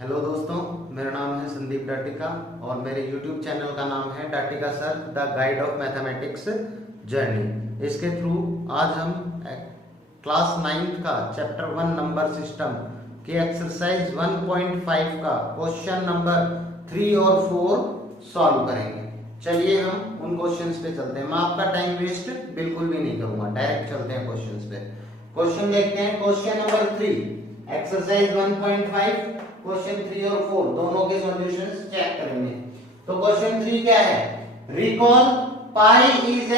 Hello दोस्तों, मेरा नाम है संदीप डाटिका और मेरे YouTube चैनल का नाम है डाटिका sir the guide of mathematics journey. इसके थ्रू आज हम क्लास 9th का चैप्टर 1 नंबर सिस्टम के एक्सरसाइज 1.5 का क्वेश्चन नंबर 3 और 4 सॉल्व करेंगे। चलिए हम उन क्वेश्चंस पे चलते हैं। मैं आपका टाइम वेस्ट बिल्कुल भी नहीं करूंगा, डायरेक्ट चलते हैं क्वेश्चंस पे। क्वेश्चन देखते हैं। क्वेश्चन नंबर 3 एक्सरसाइज 1.5 क्वेश्चन 3 और 4 दोनों के सॉल्यूशंस चेक करेंगे। तो क्वेश्चन 3 क्या है? Recall pi is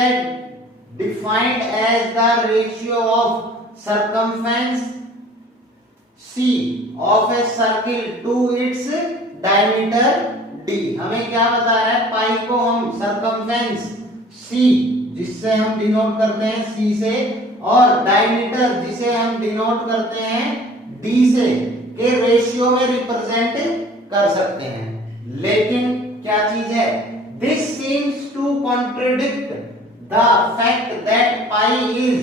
defined as the ratio of circumference C of a circle to its diameter D। हमें क्या बता रहा है? पाई को हम सरकमफेरेंस C जिससे हम डिनोट करते हैं C से, और डायमीटर जिसे हम डिनोट करते हैं D से के रेशियो में रिप्रेजेंट कर सकते हैं। लेकिन क्या चीज है? This seems to contradict the fact that pi is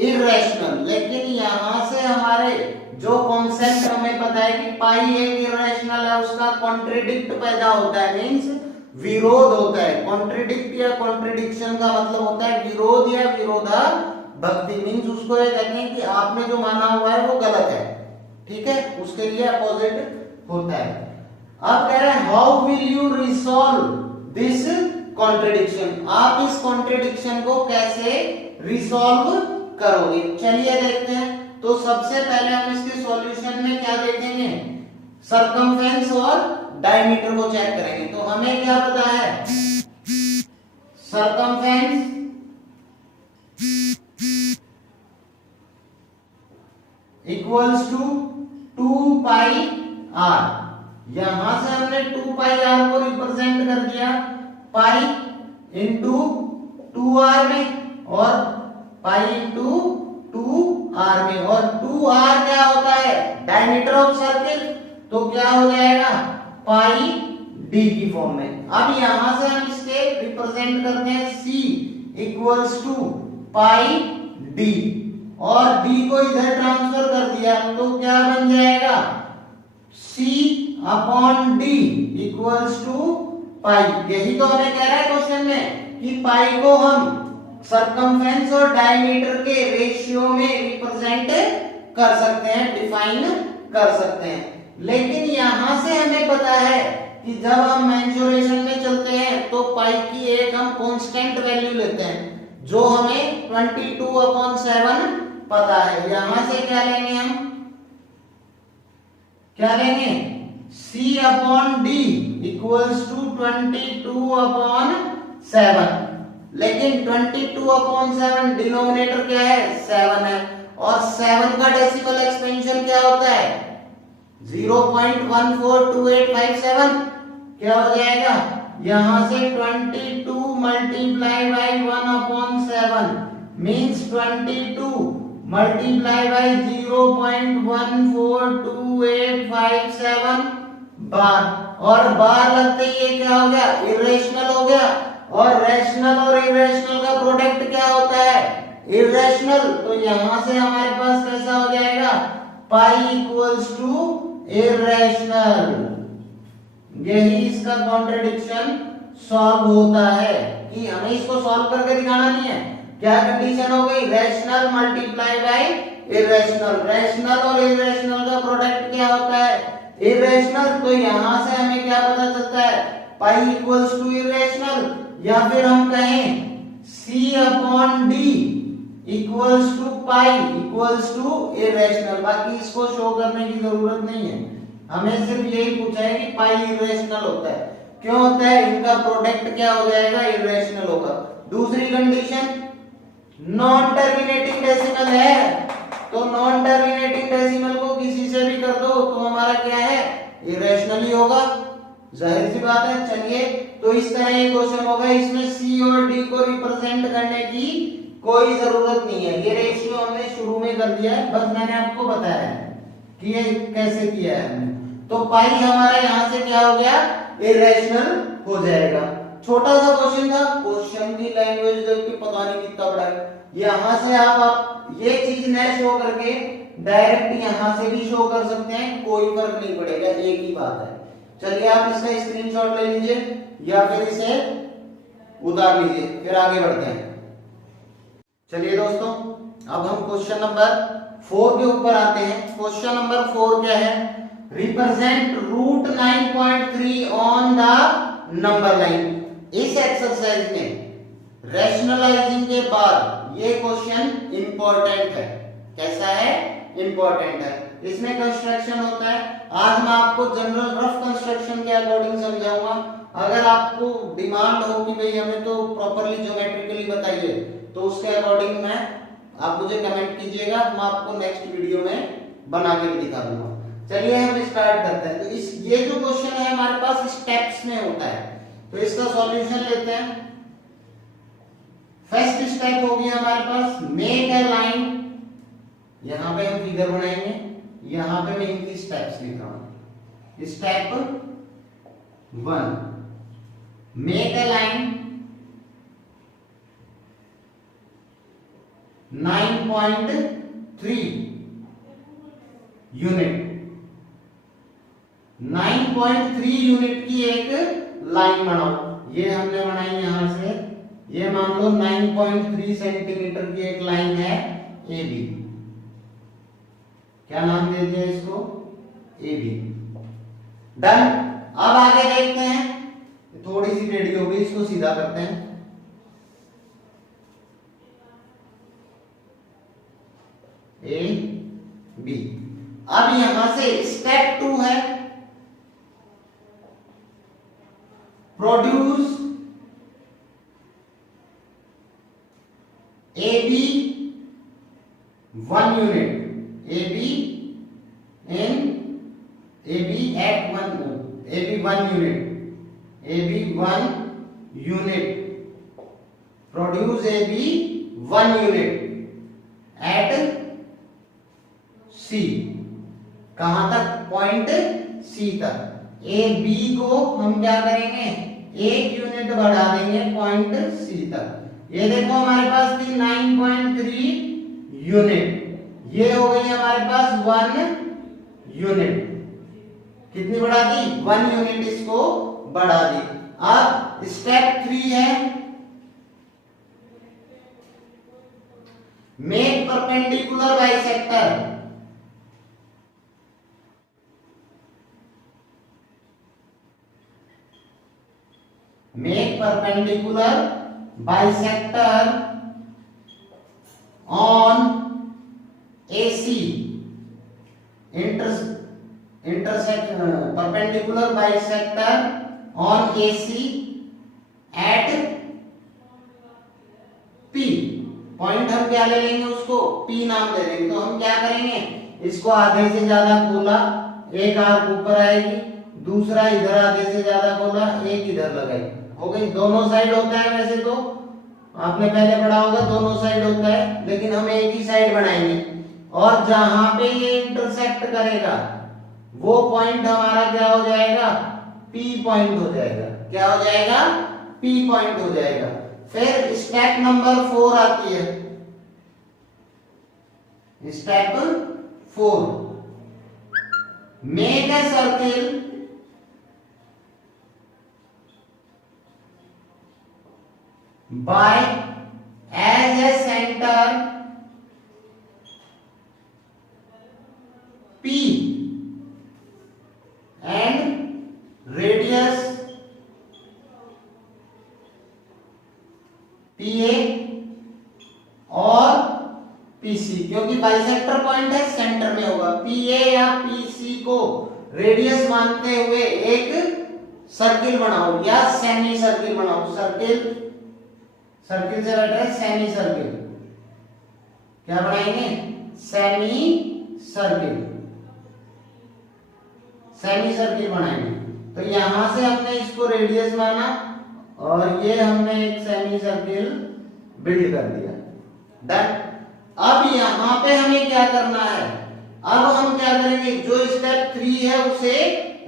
irrational. लेकिन यहां से हमारे जो कॉन्सेप्ट हमें पता है कि पाई एक इरेशनल है, उसका कॉन्ट्रडिक्ट पैदा होता है, मींस विरोध होता है। कॉन्ट्रडिक्ट या कॉन्ट्रडिक्शन का मतलब होता है विरोध या विरोधा भक्ति, मीन्स उसको ये कहते हैं कि आपने जो माना हुआ है वो गलत है, ठीक है, उसके लिए अपोजिट होता है। अब कह रहे हैं how will you resolve this contradiction? आप इस कॉन्ट्रडिक्शन को कैसे रिसॉल्व करोगे? चलिए देखते हैं। तो सबसे पहले हम इसके सॉल्यूशन में क्या देखेंगे? सरकमफेरेंस और डायमीटर को चेक करेंगे। तो हमें क्या पता है? Circumference equals to 2 pi R. यहां से हमने 2 पाई आर को रिप्रेजेंट कर दिया पाई इंटू 2 आर में और पाई इंटू 2 आर में। और 2 आर क्या होता है? Diameter of circle. तो क्या हो जाएगा? पाई डी की फॉर्म में। अब यहां से हम इसके रिप्रेजेंट करते हैं सी इक्वल्स टू पाई डी, और d को इधर ट्रांसफर कर दिया तो क्या बन जाएगा? c upon d equals to pi. यही तो हमें कह रहा है क्वेश्चन में कि पाई को हम सरकमफेरेंस और डायमीटर के रेशियो में रिप्रेजेंट कर सकते हैं, डिफाइन कर सकते हैं। लेकिन यहां से हमें पता है कि जब हम मेंसुरेशन में चलते हैं तो पाई की एक हम कांस्टेंट वैल्यू लेते हैं जो हमें 22/7 पता है। यहां से क्या लेंगे हम? क्या लेंगे? C upon D equals to 22/7। लेकिन 22/7 डिनोमिनेटर क्या है? 7 है, और 7 का डेसिमल एक्सपेंशन क्या होता है? 0.142857। क्या हो जाएगा? यहां से 22 multiply by 1/7 means 22 multiply by 0.142857 बार, और बार लगते ही ये क्या हो गया? इरेशनल हो गया। और रैशनल और इरेशनल का प्रोडक्ट क्या होता है? इरेशनल। तो यहां से हमारे पास कैसा हो जाएगा? Pi equals to irrational. यही इसका कॉन्ट्रडिक्शन सॉल्व होता है कि हमें इसको सॉल्व करके दिखाना नहीं है। क्या कंडीशन हो गई? Rational multiply by irrational. Rational और इरेशनल का प्रोडक्ट क्या होता है? इरेशनल। तो यहां से हमें क्या पता चलता है? पाई इक्वल्स टू इरेशनल, या फिर हम कहें C upon D equals to pi equals to irrational. बाकी इसको शो करने की जरूरत नहीं है, हमें सिर्फ यही पूछा है कि पाई इरेशनल होता है। क्यों होता है? इनका प्रोडक्ट क्या हो जाएगा? इरेशनल होगा। दूसरी कंडीशन, नॉन टर्मिनेटिंग डेसिमल है, तो नॉन टर्मिनेटिंग डेसिमल को किसी से भी कर दो तो हमारा क्या है? इरेशनल ही होगा, जाहिर सी बात है। चलिए, तो इस तरह ये क्वेश्चन होगा। इसमें C और D को रिप्रेजेंट करने की कोई जरूरत नहीं है, ये रेशियो हमने शुरू में कर दिया है, बस मैंने आपको बताया है कि ये कैसे किया है हमने। तो पाई हमारा यहां से क्या हो गया? इरेशनल हो जाएगा। छोटा सा क्वेश्चन था, क्वेश्चन की लैंग्वेज देख के पता नहीं कितना बड़ा है। यहां से आप ये चीज न शो करके डायरेक्ट यहां से भी शो कर सकते हैं, कोई फर्क नहीं पड़ेगा, एक ही बात है। चलिए आप इसका स्क्रीनशॉट ले लीजिए या फिर इसे उतार लीजिए, फिर आगे बढ़ते हैं। चलिए दोस्तों, अब हम क्वेश्चन नंबर 4 के ऊपर आते हैं। क्वेश्चन नंबर 4 क्या है? Represent root 9.3 on the number line. इस एक्सरसाइज में रैशनलाइजिंग के बाद ये क्वेश्चन इंपॉर्टेंट है। कैसा है? इंपॉर्टेंट है। इसमें कंस्ट्रक्शन होता है। आज मैं आपको जनरल रफ कंस्ट्रक्शन के अकॉर्डिंग समझाऊंगा। अगर आपको डिमांड हो कि भाई हमें तो प्रॉपर्ली ज्योमेट्रिकली बताइए, तो उसके अकॉर्डिंग मैं आप मुझे कमेंट कीजिएगा, मैं आपको नेक्स्ट वीडियो में बना के भी दिखा दूंगा। चलिए हम स्टार्ट करते हैं। तो इस ये जो क्वेश्चन है हमारे पास स्टेप्स में होता है, तो इसका सॉल्यूशन लेते हैं। फर्स्ट स्टेप होगी हमारे पास मेक अ लाइन। यहां पे हम फिगर बनाएंगे, यहां पे मैं इनकी स्टेप्स लिख रहा हूं। Step 1, make a line 9.3 unit. 9.3 unit की एक लाइन बनाओ। ये हमने बनाई यहां से, ये मान लो 9.3 सेंटीमीटर की एक लाइन है ए बी। क्या नाम दे दिया इसको? A B. डन। अब आगे देखते हैं, थोड़ी सी टेढ़ी हो गई, इसको सीधा करते हैं। A B. अब यहां से स्टेप 2 है produce A B 1 unit. A B in A B at 1 A B 1 unit. A B 1 unit. Produce A B 1 unit at C. कहां तक? पॉइंट सी तक। ए बी को हम क्या करेंगे? 1 यूनिट बढ़ा देंगे पॉइंट सी तक। ये देखो हमारे पास थी 9.3 यूनिट, ये हो गई हमारे पास 1 यूनिट। कितनी बढ़ा दी? 1 यूनिट इसको बढ़ा दी। अब स्टेप 3 है make perpendicular bisector. Make perpendicular bisector on AC. Intersect perpendicular bisector on AC at P. Point हम क्या ले लेंगे? उसको P नाम दे देंगे। तो हम क्या करेंगे? इसको आधे से ज्यादा खोला, एक आर्क ऊपर आएगी, दूसरा इधर आधे से ज्यादा खोला, एक इधर लगाई, हो गई। दोनों साइड होता है, वैसे तो आपने पहले पढ़ा होगा दोनों साइड होता है, लेकिन हम एक ही साइड बनाएंगे। और जहां पे ये इंटरसेक्ट करेगा वो पॉइंट हमारा क्या हो जाएगा? पी पॉइंट हो जाएगा। क्या हो जाएगा? पी पॉइंट हो जाएगा। फिर स्टेप नंबर 4 आती है। Step 4, make a circle by as a center P and radius PA और PC, क्योंकि बाइसेक्टर पॉइंट है सेंटर में होगा। PA या PC को रेडियस मानते हुए एक सर्किल बनाओ या सेमी सर्किल बनाओ। सर्किल से बेटर है सेमी सर्किल। क्या बनाएंगे? Semi circle. सेमी सर्किल बनाएंगे। तो यहां से हमने इसको रेडियस माना और ये हमने एक सेमी सर्किल बिल्ड कर दिया। डन। अब यहां पे हमें क्या करना है? अब हम क्या करेंगे? जो स्टेप 3 है उसे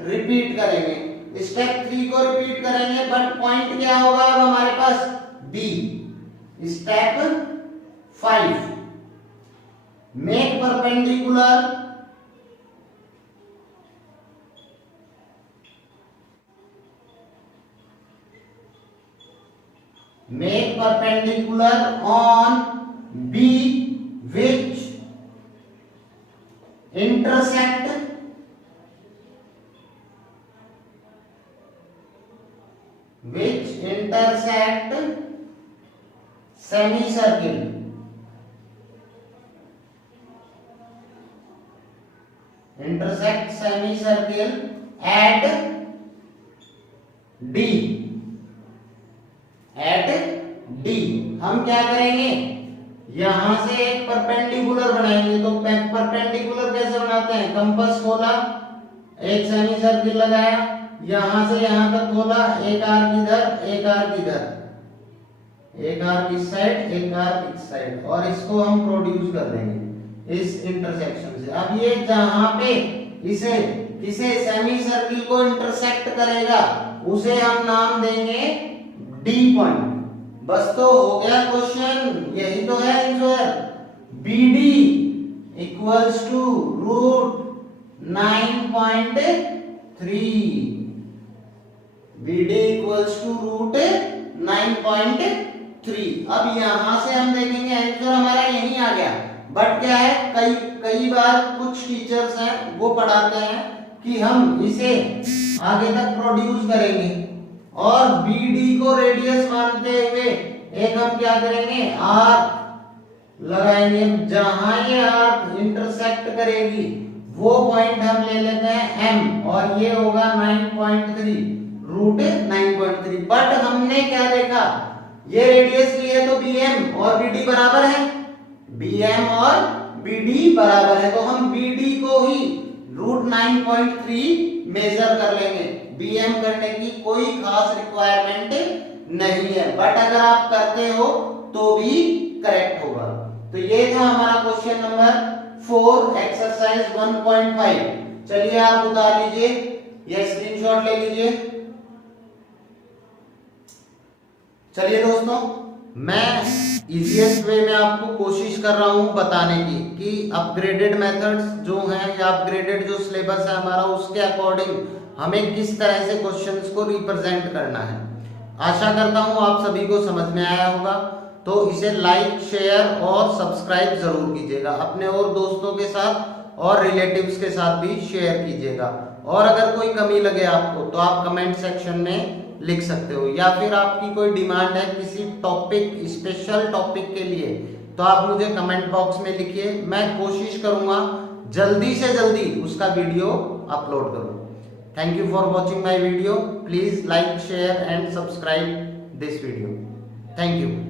रिपीट करेंगे। स्टेप 3 को रिपीट करेंगे, बट पॉइंट क्या होगा अब हमारे पास? B। Step 5, make perpendicular on B which intersect semicircle. Intersect semicircle at D. हम क्या करेंगे, यहां से एक परपेंडिकुलर बनाएंगे। तो परपेंडिकुलर कैसे बनाते हैं, कंपास खोला, एक सेमी सर्किल लगाया, यहां से यहां तक खोला, एक आर्क इधर, एक आर्क इधर, एक आर्क इस साइड, एक आर्क इस साइड, और इसको हम प्रोड्यूस कर देंगे इस इंटरसेक्शन से। अब ये जहां पे इसे सेमी सर्किल को इंटरसेक्ट करेगा उसे हम नाम देंगे डी पॉइंट। बस तो हो गया क्वेश्चन, यही तो है answer. BD equals to √9.3। BD equals to √9.3। अब यहां से हम देखेंगे आंसर हमारा यही आ गया। बट क्या है, कई बार कुछ टीचर्स हैं वो पढ़ाते हैं कि हम इसे आगे तक प्रोड्यूस करेंगे और BD को रेडियस मानते हुए एक हम क्या करेंगे, आर्क लगाएंगे। जहां ये आर्क इंटरसेक्ट करेगी वो पॉइंट हम ले लेते हैं M, और ये होगा 9.3 √9.3। बट हमने क्या देखा, ये रेडियस ली है तो BM और BD बराबर है, BM और BD बराबर है, तो हम BD को ही √9.3 मेजर कर लेंगे। BM करने की कोई खास रिक्वायरमेंट नहीं है, बट अगर आप करते हो तो भी करेक्ट होगा। तो ये था हमारा क्वेश्चन नंबर 4 एक्सरसाइज 1.5। चलिए आप उतार लीजिए या स्क्रीनशॉट ले लीजिए। चलिए दोस्तों, मैं इजीएस्ट वे में आपको कोशिश कर रहा हूं बताने की कि अपग्रेडेड मेथड्स जो हैं या अपग्रेडेड जो सिलेबस है हमारा, उसके अकॉर्डिंग हमें किस तरह से क्वेश्चंस को रिप्रेजेंट करना है। आशा करता हूं आप सभी को समझ में आया होगा। तो इसे लाइक, शेयर और सब्सक्राइब जरूर कीजिएगा, अपने और दोस्तों के साथ और रिलेटिव्स के साथ भी शेयर कीजिएगा। और अगर कोई कमी लगे आपको तो आप कमेंट सेक्शन में लिख सकते हो, या फिर आपकी कोई डिमांड है किसी टॉपिक, स्पेशल टॉपिक के लिए, तो आप मुझे कमेंट बॉक्स में लिखिए। मैं कोशिश करूंगा जल्दी से जल्दी उसका वीडियो अपलोड करूं। Thank you for watching my video. Please like, share and subscribe this video. Thank you.